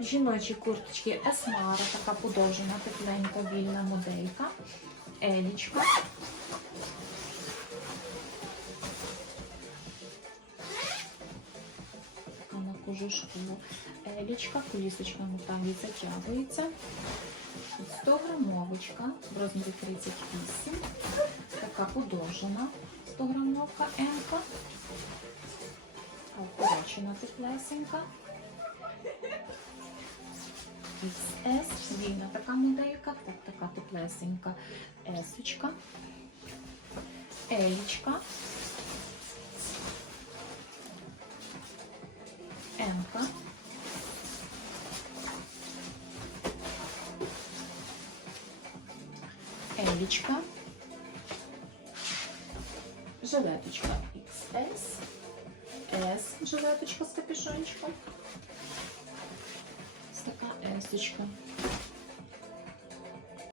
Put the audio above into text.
Жіночі курточки Есмара, така подовжена, тепленька, вільна моделька. Елічка. Така на кожушку. Елічка, колісочка на талії затягується. 100-грамовочка в розмірі 38. Така подовжена 100-грамовка М-ка. Укорочена теплесенька. XS, вільна така моделька, така теплесенька. Есочка. Елічка. М-ка. Елічка. Жилеточка XS. S, жилеточка з капюшончиком. Ось така есочка.